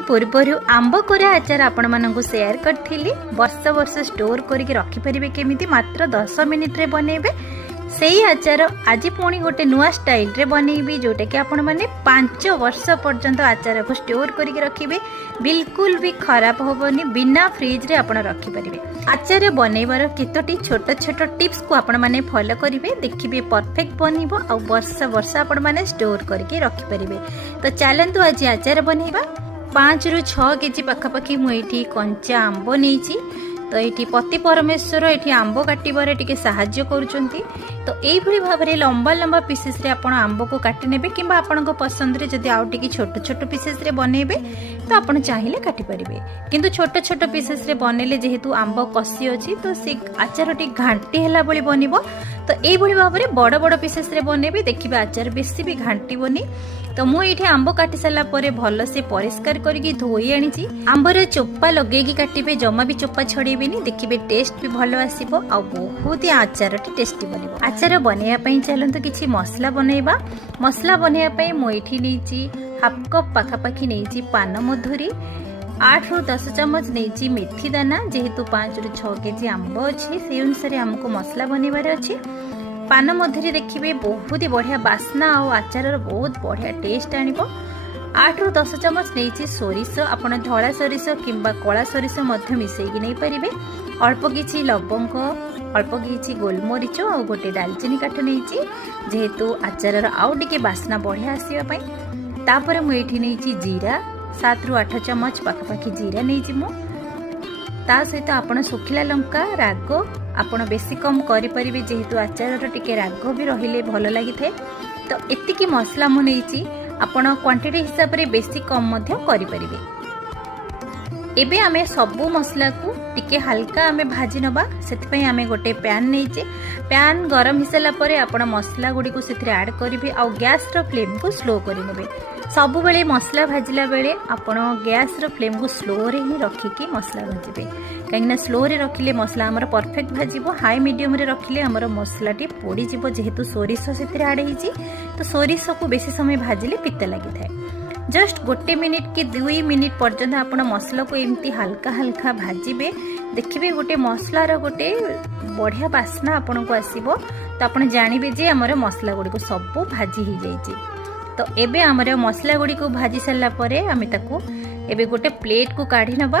पूर्वर आंब कोरा आचार आपण मानक शेयर करी वर्ष वर्ष स्टोर करके रखिपारे केमी मात्र 10 मिनिट रे बनइबे से आचार आज पुणी गोटे नुआ स्टाइल रे बनइबी जोटा कि आपण माने 5 वर्ष पर्यंत आचार को स्टोर करके रखिबे बिल्कुल भी खराब होबनी बिना फ्रिज रे आपण रखि परिबे। आचार बनइबार केतोटी छोट छोट टिप्स को आपण माने फॉलो करिवे देखिबे परफेक्ट बनिबो आ वर्ष वर्ष आपण माने स्टोर करके रखि परिबे। तो चलंतु आज आचार बनइबा। 5 रु 6 केजी पाखापाखि मुझे कंचा आंब नहीं तो ये पति परमेश्वर ये आंब काटबारे टिके साहाय्य करुचंती। तो यही भाव में लंबा लंबा पीसेस रे आपण आंब को काटी नेबे किंबा आपण पसंद रे जदि आउ टिके छोट छोट पीसेस रे बनेबे तो आपण चाहिए काटी परिबे किंतु छोट छोट पीसेस रे बनेले जेहेतु आंब कसी अछि तो से आचार टी घांटी हैला बळी बनिबो। तो यही भाव में बड़ बड़ पीसेस रे बनेबे देखिबे आचार बेसी भी घांटीबनी। तो मु ये आंब काटी सारा पर भल से परिष्कार करके धोई आनी आंबर चोपा लगे काटे जमा भी चोपा छड़ेबेनी देखिए टेस्ट भी भल आसो आ बहुत ही आचार टेस्टी बन। आचार बनवाई चलते किसी मसला बनइबा। मसला बनवाई मुझे नहीं हाफ कप पाखापाखि नहीं पान मधुरी 8 रु 10 चमच नहीं मेथी दाना जेहेतु 5 रु 6 केजी आंब अच्छी से अनुसार आमको मसला बनइबार अच्छी। पान मधुरी देखिए बहुत ही बढ़िया बास्ना और आचार बहुत बढ़िया टेस्ट आनिबो। 8 रु 10 चमच नहीं सोरिष आपण धला सोरिष किंबा कला सोरिष मध्य मिसेकी नहीं पारिबे। अल्प किछि लवंग अल्प किछि गोलमरीच और गोटे दालचीनी काठ नहीं जेहेतु आचार आउ टिके बास्ना बढ़िया आसीबा पई। तापर मु एठी नहीं जीरा 7 रु 8 चमच पाखापाखि जीरा नहीं मु ता सहित आपण सुखिला लंका राग आपण बेसी कम करि परिबे जेहेतु आचार टिके राग भी रहिले भल लागि थाए। तो एतिकी मसला मु नेछि आपण क्वांटिटी हिसाब रे बेसी कम मध्य करि परिबे। एबे आमे सबु मसला को टिके हल्का आमे भाजी नबा सेति पई आमे गोटे पैन नेछि पैन गरम हिसला परे आपण मसला गुडी को सेथरे ऐड करिबे आ गैस रो फ्लेम को स्लो करि नेबे। सबु बेले मसला भाजिला बेले आपण गैस रो फ्लेम को स्लो रे ही रखिकी मसला भाजिबे कहीं स्लो रे रखिले मसला हमर परफेक्ट भाजिबो। हाई मीडियम रे रखिले हमर मसलाटी पोड़ी जिवो जेहेतु सोरिष सेथरे ऐड हिची तो सोरिष को बेसी समय भाजिले पित्त लागि थाए। जस्ट गोटे मिनिट कि 2 मिनिट पर्यंत आपण मसला को एमती हल्का हल्का भाजिबे देखिबे गोटे मसलार गोटे बढ़िया बास्ना आपण को आसीबो। तो आपण जानिबे जे हमर मसला गुडी को सब भाजी ही जाईची। तो एबे हमर मसला गुडी को भाजी सारला परे आमे ताको एबे गोटे प्लेट को काढी नबा।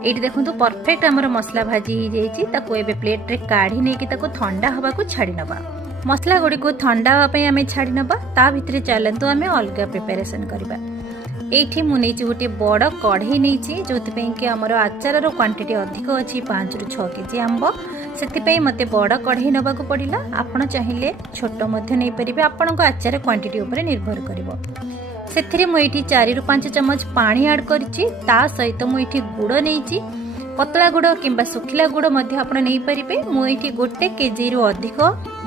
एठी देखंतु परफेक्ट हमर मसला भाजी ही जाईची ताको एबे प्लेट रे काढी नेकी ताको ठंडा हवा को छाडी नबा। मसला गुडी को ठंडा हवा पई आमे छाडी नबा। ता भितरे चलंतु आमे अलगा प्रिपरेशन करबा। एठी मु नेछि गोटे बड़ कढ़ई नेछि जोति पई कि हमर आचार रो क्वांटिटी अधिक अछि 5 रु 6 केजी आंब सेति पई मते बड़ कढ़ई नबा को पडिला। आपण चाहिले छोट मध्य नै परिबे आपण को आचार क्वांटिटी ऊपर निर्भर करिवो। सेथिरे मु एठी 4 रु 5 चमच पानी ऐड करछि ता सहित मु एठी गुड़ नेछि पतला गुड़ किंबा सुखिला गुड़ मध्य आपण नै परिबे। मु एठी गोटे केजी रु अधिक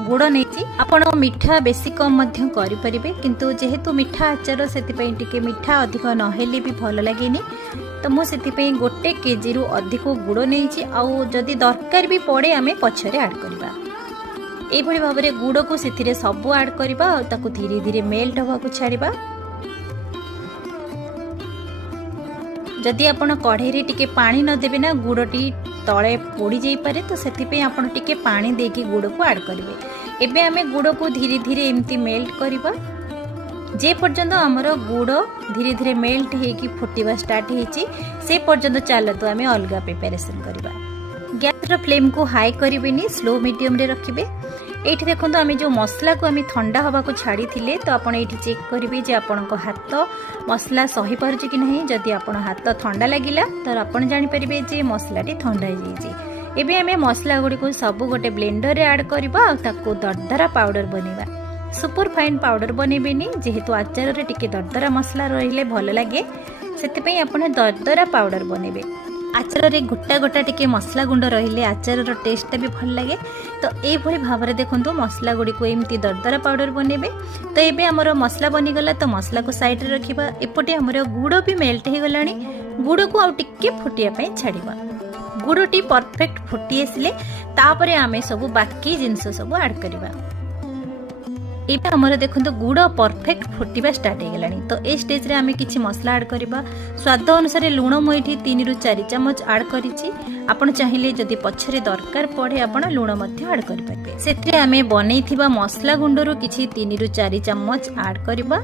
गुड़ नेछि आपण मिठा बेसी कम मध्य करि परिबे किंतु जेहेतु मिठा आचार सेति पई टिके मिठा अधिक नहेले भी भल लागेनी तो मु सेति पई गोटे केजी रु अधिक गुड़ नेछि आ जदी दरकार भी पड़े आमे पछरे ऐड करबा। एई भली भाबरे गुड़ को सेतिरे सब ऐड करबा और ताको धीरे धीरे मेल्ट होबा को छाड़ीबा। जदि आपण कढ़ई रे टिके पानी न देबे ना गुड़टी तले पोड़ी जाई पारे तो सेति पे आपण टिके पानी देकी गुड़ को ऐड करिवे। एबे आमे गुड़ को धीरे धीरे एमती मेल्ट करबा जे पर्यंत हमर गुड़ धीरे धीरे मेल्ट हेकी फुटिबा स्टार्ट हेची से पर्यंत चलतो आमे अलगा प्रिपरेशन करबा। गैस रो फ्लेम को हाई करिवेनी स्लो मीडियम रे रखिबे। एठी देखंतु आमे जो मसला को आमे ठंडा हवा को छाड़ी थिले तो आपण एठी चेक करिवे जे आपण को हाथ मसला सही पारुची कि नहीं। जदि आपण हाथ ठंडा लागिला तो आपण जानि परिबे जे मसलाटी ठंडा हो जाईची। एबे आमे मसला गुडी को सब गोटे ब्लेंडर रे ऐड करबा और ताको दरदरा पाउडर बनेबा। सुपर फाइन पाउडर बनेबेनी जेहेतु आचार रे टिके दरदरा मसला रहिले भल लागे सेति पई आपण दरदरा पाउडर बनेबे। आचार रे गोटा गोटा टिके मसला गुंड रहिले आचार रो टेस्ट भी भल लागे। तो ए भली भाबरे देखंतु मसला गुडी को एमती दरदरा पाउडर बनेबे। तो एबे हमर मसला बनी गला तो मसला को साइड रे रखिबा। एपटे हमर गुड़ भी मेल्ट हे गलानी गुड़ को आउ टिके फुटिया पई छाड़ीबा। गुड़टी परफेक्ट फुटी आसिले तापरे आमे सब बाकी जिंस सब ऐड करबा। ये आमर देखो गुड़ परफेक्ट फुटवा स्टार्ट हो गलानी। तो ये स्टेज रे आमे किछि मसला ऐड करबा। स्वाद अनुसार लुण मु एठी 3 रु 4 चम्मच ऐड करिछि। आपण चाहिले जदि पछरे दरकार पड़े आपण लुण मध्ये ऐड करि पाबे। सेतरे आमे बनेइथिबा मसला गुंडरू किछि 3 रु 4 चम्मच ऐड करबा।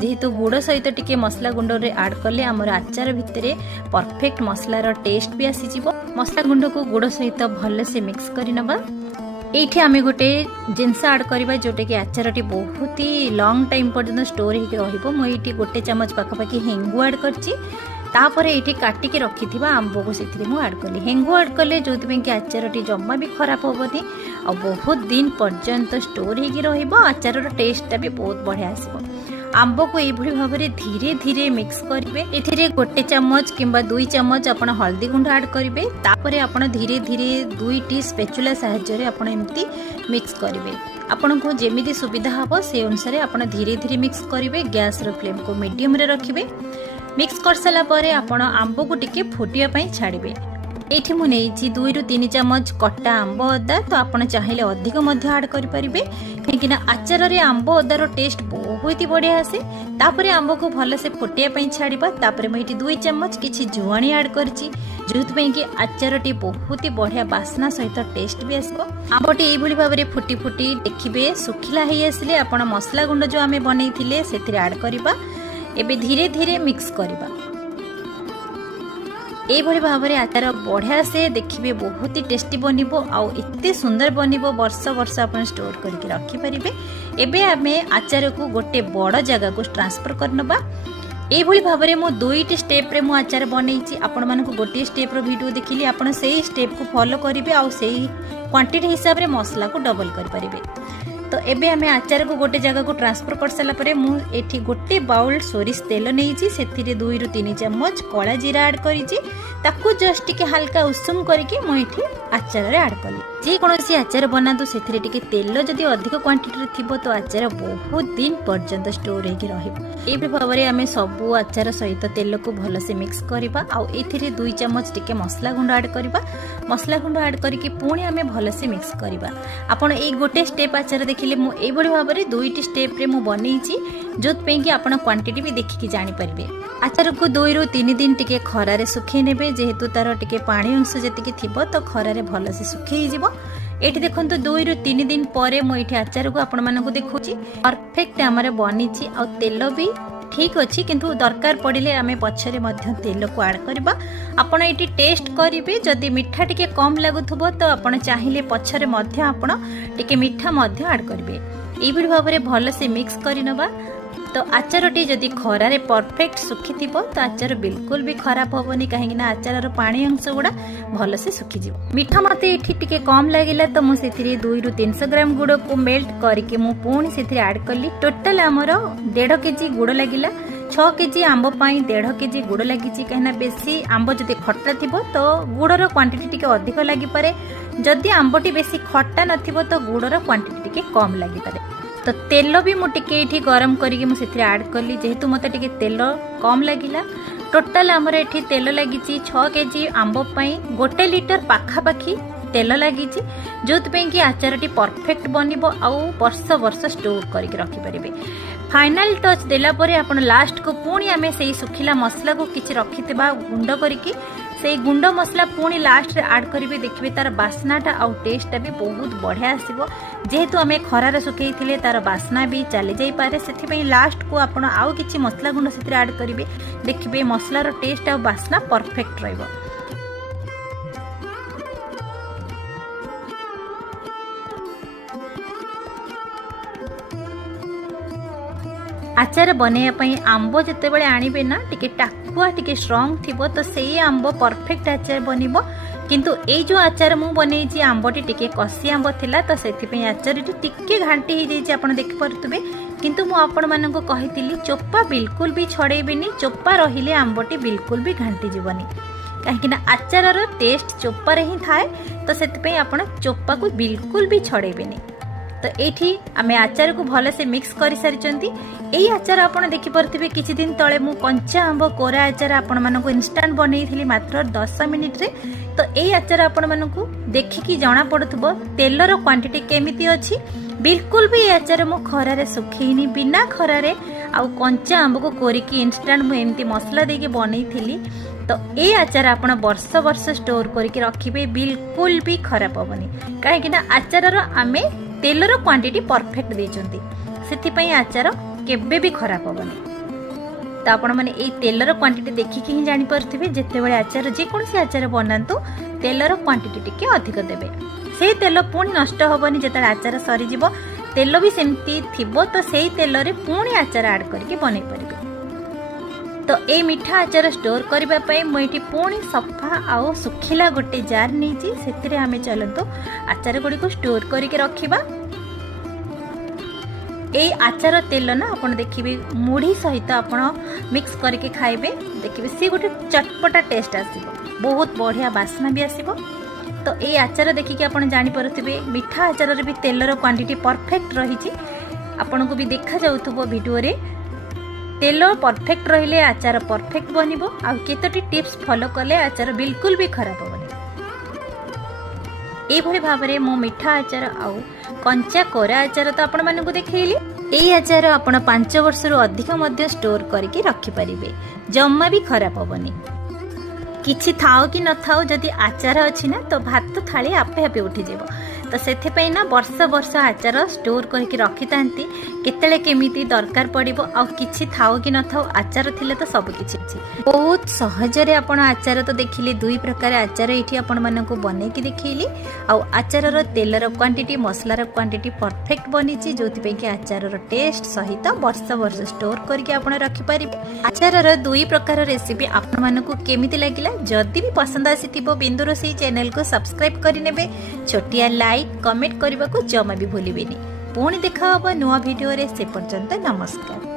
जेहेतु गुड़ सहित टिके मसला गुंड रे ऐड करले हमर आचार भितरे परफेक्ट मसला रो टेस्ट भी आसी जिवो। मसला गुंड को गुड़ सहित भले से मिक्स करि नबा। एठी आमे गोटे जिनस ऐड करबा जोटे कि आचारटी बहुत ही लॉन्ग टाइम पर्यंत स्टोर होके रहिबो। मु एठी गोटे चम्मच पाखापाखि हेंगु ऐड करछि। तापर एठी काटिके रखिथिबा आंबो को सेथिरे मु ऐड कली। हेंगु ऐड कले जोति पे कि आचारटी जम्मा भी खराब होबनी आ बहुत दिन पर्यंत स्टोर होके रहिबो। आचार रो टेस्ट भी बहुत बढ़िया आसीबो। आंबो को एभली भाबरे धीरे धीरे मिक्स करिवे। एथिरे गोटे चम्मच किंबा 2 चम्मच आपण हल्दी गुंड ऐड करिवे। तापरे आपण धीरे धीरे 2 टी स्पैचुला सहायता रे आपण एम्ति मिक्स करिवे। आपण को जेमिति सुविधा हबो से अनुसार आपण धीरे धीरे मिक्स करिवे। गैस रो फ्लेम को मीडियम रे रखिवे। मिक्स कर साला परे आपण आंबो को टिके फुटिया पई छाड़िवे। एठी मु नेइछि 2 रु 3 चम्मच कट्टा आंबो अदा। तो आपण चाहिले अधिक मध्य ऐड करि परिबे काहेकि आचार रे आंबो अदा रो टेस्ट बहुत ही बढ़िया आसे। तापरे आंबो को भले से फुटिया पई छाड़िबा। तापरे मु एठी 2 चम्मच किछि जुआणी ऐड करछि जोत पई कि आचारटी बहुत ही बढ़िया बास्ना सहित टेस्ट भी आसबो। आंबोटी एई भली भाबरे फुटी फुटी देखिबे सुखिला हेई आसले आपण मसला गुंड जो आमे बनेइथिले सेथिरे ऐड करिबा। एबे धीरे धीरे मिक्स करिबा। एई भली भाबरे आचार बढ़िया से देखिबे बहुत ही टेस्टी बनिबो आउ एते सुंदर बनिबो। वर्ष वर्ष आपण स्टोर करके रखि परिबे। एबे आमे आचार को गोटे बड़ जगह को ट्रांसफर करनबा। एई भली भाबरे मो 2टी स्टेप रे मो आचार बनेइछि। आपण मानको गोटे स्टेप रो वीडियो देखिली आपण सेही स्टेप को फॉलो करिवे आउ सेही क्वांटिटी हिसाब रे मसला को डबल कर परिबे। तो एबे हमें आचार को गोटे जगह को ट्रांसफर कर साला परे मु एठी गोटे बाउल सोरिष तेल नेइछि। सेथिरे 2 रु 3 चम्मच कला जीरा ऐड करिछि। ताकू जस्ट टिके हल्का उषुम करके मु एठी आचार रे ऐड कली। जे कोनोसी आचार बनातु सेथिरे टिके तेल जदि अधिक क्वांटिटी रे थिबो तो आचार बहुत दिन पर्यंत स्टोर हेकि रहिबो। एबे भाबरे हमें सब आचार सहित तेल को भलो से मिक्स करिबा आउ एथिरे 2 चम्मच टिके मसला गुंड ऐड करिबा। मसला गुंड ऐड करके पुणी हमें भलो से मिक्स करिबा। आपण एई गोटे स्टेप आचार देखिले मु एई बडी भाबरे 2टी स्टेप रे मु बनेइछि जोत पे कि आपण क्वांटिटी भी देखिकि जानि परिबे। आचार को 2 रु 3 दिन टिके खरा रे सुखै नेबे। जेहेतु तार टिके पानी अंश जतिकि थिबो तो खरा रे भलो से सुखै जिवो। एठी देखंतु 2 रु 3 दिन परे मु एठी आचार को आपण मानको देखुछि परफेक्ट हमरे बनिछि आ तेल भी ठीक अच्छी किंतु दरकार पड़िले आमे पछरे मध्य तेल को ऐड करबा। आपण एटी टेस्ट करिवे जदि मिठा टिके कम लागुथबो तो आपण चाहिले पछरे मध्य आपण टिके मिठा मध्य ऐड करिवे। एई भली भाबरे भलो से मिक्स करिनबा। तो आचारटी जदि खरारे परफेक्ट सुखी थिबो तो आचार बिल्कुल भी खराब होबनी काहेकि ना आचार पानी अंश गुड़ा भलो से सुखी जिवो। मीठा मते एठी टिके कम लागिला तो मु सेथिरे 2 रु 300 ग्राम गुड़ को मेल्ट करके मु पुणी सेथिरे ऐड करली। टोटल हमर 1.5 केजी गुड़ लागिला। 6 केजी आंब पाई 1.5 केजी गुड़ लागिची काहेना बेसी आंब जदि खट्टा थिबो तो गुड़र क्वांटिटी टिके अधिक लागि पारे। जदि आंबटी बेसी खट्टा नथिबो तो गुड़र क्वांटिटी टिके कम लागि पारे। तो तेल भी मु टिके एठी गरम करिके मु सेथिरे ऐड करली। जेहेतु मते टिके तेल कम लागिला टोटल हमर एठी तेल लागिची 6 केजी आंब पाई 1 लीटर पाखा पाखी तेल लागिची जोत पे कि आचारटी परफेक्ट बनिबो आउ वर्ष वर्ष स्टोर करके रखि परिबे। फाइनल टच देला परे आपण लास्ट को पुणी आमे सेही सुखिला मसला को किछि रखितबा गुंड करके से गुंड मसला पुणी लास्ट रे ऐड करिवे। देखिबे तार बास्नाटा आउ टेस्टटा भी बहुत बढ़िया आसीबो। जेहेतु आमे खरारे सुखैथिले तार बास्ना भी चली जाई पारे सेथि पई लास्ट को आपण आउ किछि मसला गुंड सेथि ऐड करिवे। देखिबे मसलार टेस्ट आउ बास्ना परफेक्ट रहइबो। आचार बनैया आंब जिते बड़े आणिबे ना टिके टाकुआ टिके स्ट्रांग थिबो तो सेही आंब परफेक्ट आचार बनिबो। किंतु ए जो आचार मु बनैछि आंबटी टिके कसी आंब थिला तो सेथि पई आचारटी टिके घांटी हे जाइछि आपण देखि परतुबे। किंतु मु आपण मानको कहितिली चोपा बिल्कुल भी छड़ेबेनी। चोपा रहिले आंबटी बिल्कुल भी घांटी जीवनी काहेकि आचार टेस्ट चोपा रे ही थाए तो सेथि पई आपण चोपा को बिल्कुल भी छड़ेबेनी। तो एठी आमे आचार को भले से मिक्स करि सारिचंती। यही आचार आपण देखि परथिबे किछि दिन तळे मु कंचा आंब कोरा आचार आपण मानको इंस्टेंट बनेइथिली मात्र 10 मिनिट रे। तो यही आचार आपण मानको देखिकी जणा पडुथबो तेलर क्वांटिटी केमिति अछि। बिल्कुल भी आचार मु खरा रे सुखेइनी बिना खरा रे आउ कंचा आंब को कोरिकी इंस्टेंट मु एमती मसला देके बनेइथिली। तो ये आचार आपण वर्ष वर्ष स्टोर करके रखिबे बिल्कुल भी खराब होबनी काहे ना आचार आमे तेलर क्वांटिटी परफेक्ट देचंती सेति आचार केबे भी खराब होबनी। तो आपण माने ए तेलर क्वांटिटी देखिकी ही जानि परथिबे जेतेबेले आचार जे कोनसी आचार बनांतु तेलर क्वांटिटी टिके अधिक देबे से तेल पुणी नष्ट होबनी। जेतेबेले आचार सरी जिवो तेल भी सेमती थिबो तो सेही तेल रे पुणी आचार ऐड करके बनै परिबे। तो ए मिठा आचार स्टोर करबा पई मोइटी पुणी सफा आउ सुखिला गोटे जार नैची सेतिरे आमे चलंतो आचार गुडी को स्टोर करके रखिबा। ए आचार तेल ना आपण देखिबे मुढ़ी सहित आपण मिक्स करके खाइबे देखिबे सी गोटे चटपटा टेस्ट आसीबो बहुत बढ़िया बास्ना भी आसीबो। तो ए आचार देखिके आपण जानि परथिबे मिठा आचार रे भी तेलर क्वांटिटी परफेक्ट रहिछि आपण को भी देखा जाउथबो वीडियो रे। तेल परफेक्ट रहिले आचार परफेक्ट बनिबो आ केतोटी टिप्स फॉलो कले आचार बिल्कुल भी खराब होबनी। ए भली भाबरे मो मिठा आचार आउ कंचा कोरा आचार तो आपण मानकु देखैली। एई आचार आपण 5 वर्ष रु अधिक मध्य स्टोर करके रखि परिबे जम्मा भी खराब होबनी। किछि थाओ कि न थाओ जदि आचार अछि ना तो भात थाली आपे आपे उठी जेबो। तो सेथे पई ना वर्ष वर्ष आचार स्टोर करके रखि तांती केतेले केमिति दरकार पड़िबो आ किछि थाओ कि न थाओ आचार थिले तो सब किछि अछि। बहुत सहज रे आपण आचार तो देखिले दुई प्रकार आचार एठी आपण मानकु बनै कि देखिली आ आचार रो तेलर क्वांटिटी मसला रो क्वांटिटी परफेक्ट बनिछि जोथि पे कि आचार रो टेस्ट सहित वर्ष वर्ष स्टोर करके आपण रखि परिबे। आचार रो दुई प्रकार रेसिपी आपण मानकु केमिति लागिला जदि भी पसंद आसीतिबो बिंदुरोसई चैनल को सब्सक्राइब करि नेबे छोटिया लाइक कमेंट करने को जमा भी भूलिबेनी। पुणी देखा हबो नुआ वीडियो रे से पर्यंत नमस्कार।